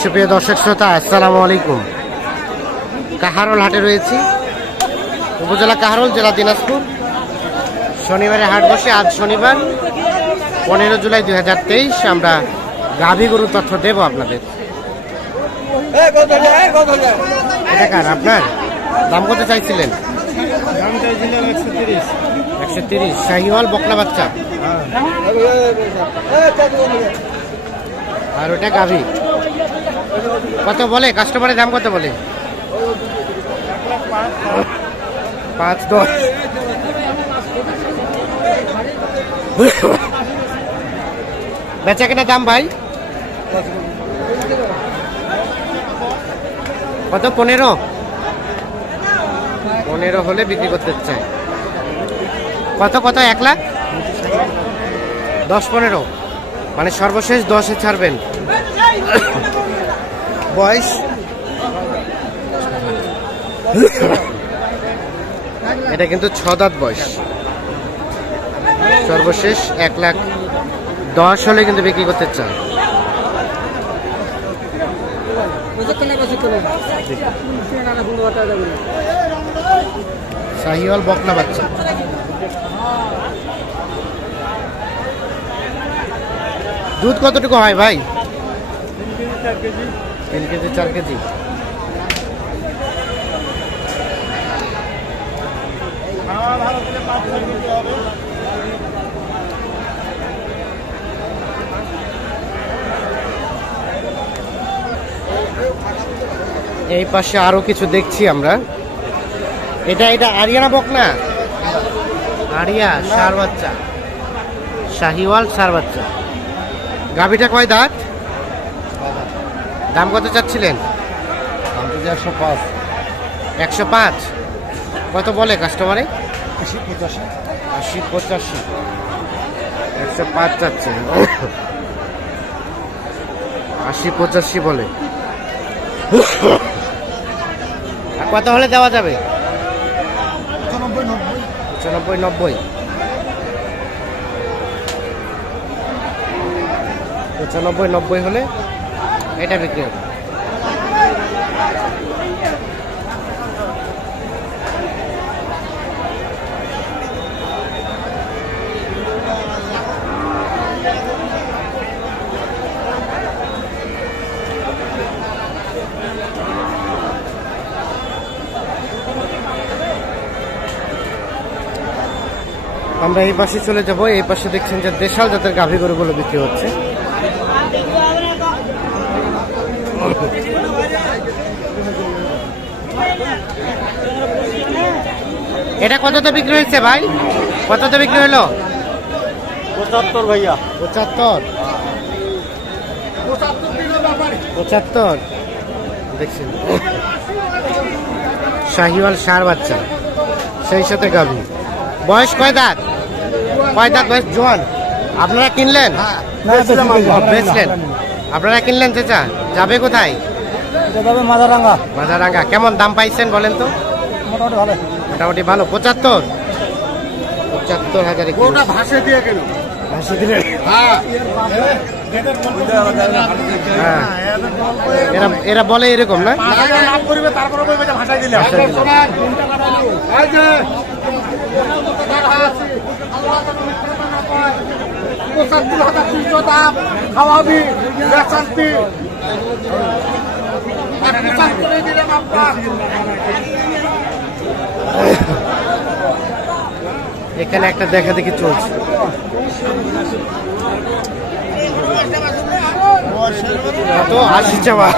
সুপ্রিয় দর্শক শ্রোতা, আসসালামু আলাইকুম। কাহারোল হাটে রয়েছি, উপজেলা কাহারোল, জেলা দিনাজপুর। শনিবারে হাট বসে। আজ শনিবার 15 জুলাই 2023। আমরা গাভী গরুর তথ্য দেব আপনাদের। এটা কার আপনার? দাম কত চাইছিলেন? দাম চাইছিলাম 130। 130। শাহিওয়াল বকনা বাচ্চা, আর ওটা গাভী। কত বলে কাস্টমারের? দাম কত বলে? 5-10। বেচা কেনা দাম ভাই কত? 15 হলে বিক্রি করতে চাই। কত 1 লাখ 10-15, মানে সর্বশেষ 10-এ ছাড়বেন। বয়স এটা কিন্তু 6 দাঁত বয়স। সর্বশেষ 1,10,000 হলে কিন্তু বিক্রি করতে চান। শাহিওয়াল বকনা বাচ্চা। দুধ কতটুকু হয় ভাই? 3 কেজি 4 কেজি। এই পাশে আরো কিছু দেখছি আমরা। এটা আরিয়ানা বকনা, আরিয়া ষাঁড় বাচ্চা, শাহিওয়াল ষাঁড় বাচ্চা। গাভীটা কয় দাঁত? দাম কত চাচ্ছিলেন? 105। 105। কত বলে কাস্টমারে? 80-85। 80-85। 105 চাচ্ছেন। 80-85 বলে। কত হলে দেওয়া যাবে? 95-90। 95-90 হলে এটা বিক্রি হবে। আমরা এই পাশে চলে যাব। এই পাশে দেখছেন যে দেশাল জাতের গাভী গরুগুলো বিক্রি হচ্ছে। এটা কততে বিক্রি হয়েছে ভাই? কততে বিক্রি হলো? 75 ভাইয়া। 75 দেখছেন। শাহিওয়াল ষাঁড় বাচ্চা, সেই সাথে গাভী। বয়স কয় দাঁত? বয়স জোয়ান। আপনারা কিনলেন? বেচলেন? আপনারা কিনলেন চাচা? যাবে কোথায়? মাঝারাঙ্গা। কেমন দাম পাইছেন বলেন তো? মোটামুটি ভালো। 75,000। ভাসে দিয়ে কেন? ভাসে দিলেন? এরা বলে এরকম না? এখানে একটা দেখা দেখি চলছে। তো 80 চাওয়া।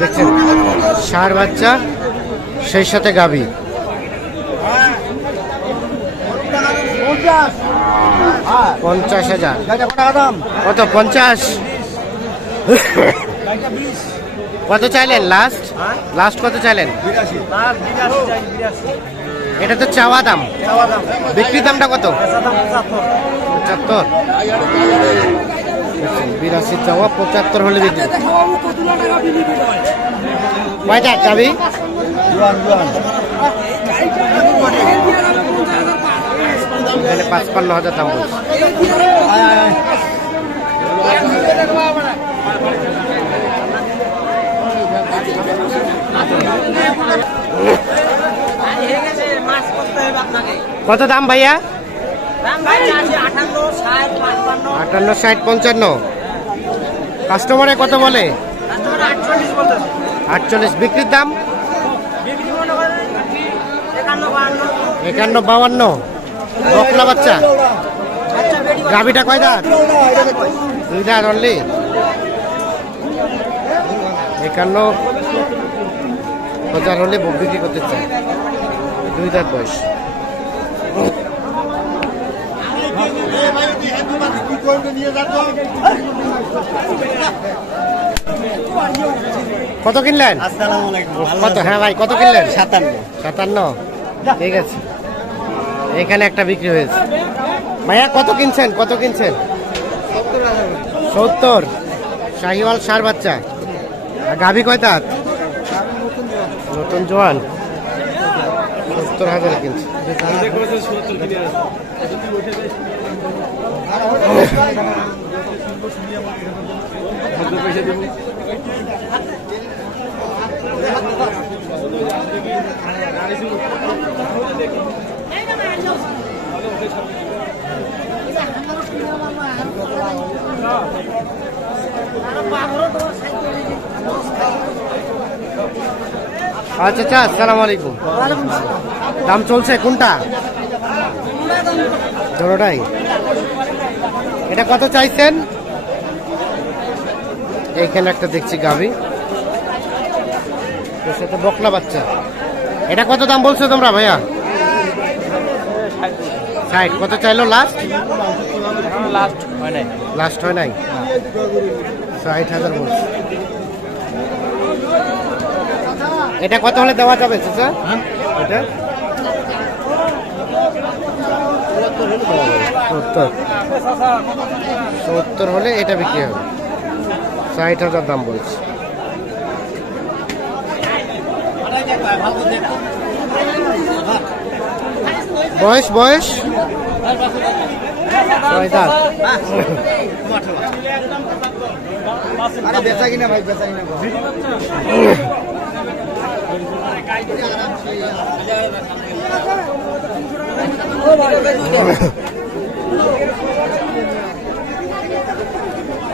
দেখছেন ষাঁড় বাচ্চা, সেই সাথে গাভী। 50,000। কত? 50। কত চাইলেন লাস্ট? কত চাইলেন? এটা তো চাওয়া দাম। বিক্রি দামটা কত? 75। 82 চাওয়া, 75 হলে বিক্রি। কয়টা গাভী? এখানে 55,000 দাম বলছে। কত দাম ভাইয়া? 58, 60, 55। কাস্টমারে কত বলে? 48। বিক্রির দাম 51, 52। বকলা বাচ্চা। গাভিটা কয় দাঁত? 2 দাঁত অনলি। 51,000 হলে বিক্রি করতে চাই। 2 দাঁত বয়স। কত কিনলেন? কত? হ্যাঁ ভাই, কত কিনলেন? 57। ঠিক আছে, এখানে একটা বিক্রি হয়েছে। ভাইয়া কত কিনছেন? 70। শাহিওয়াল সার বাচ্চা। গাভী কয় দাঁত? নতুন জোয়ান। 70,000 কিনছে। আচ্ছা আচ্ছা, আসসালামু আলাইকুম। দাম চলছে কোনটা? দুটোটাই। এটা কত চাইছেন? এইখানে একটা দেখছি গাভী, সেটা বকলা বাচ্চা। এটা কত দাম বলছো তোমরা ভাইয়া? 60। কত চাইলো লাস্ট? লাস্ট হয় নাই। 60,000 বলছে। এটা কত হলে দেওয়া যাবে চাচা? এটা 70 হলে এটা বিক্রি হবে। 60,000 দাম বলছে। বয়স 6 দাঁত। বেচা কিনা ভাই, বেচা কিনা।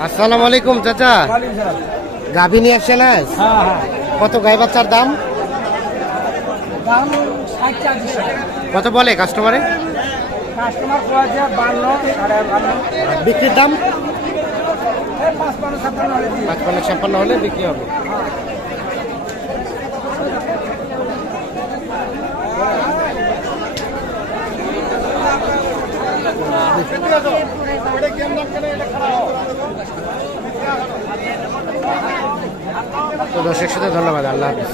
আসসালামু আলাইকুম চাচা। গাভী নিয়ে আসছেন আজ? কত গাই বাচ্চার দাম? কত বলে কাস্টমারে? বিক্রির দাম 55, 56 হলে বিক্রি হবে। তো দর্শক সাথে ধন্যবাদ। আল্লাহ হাফেজ।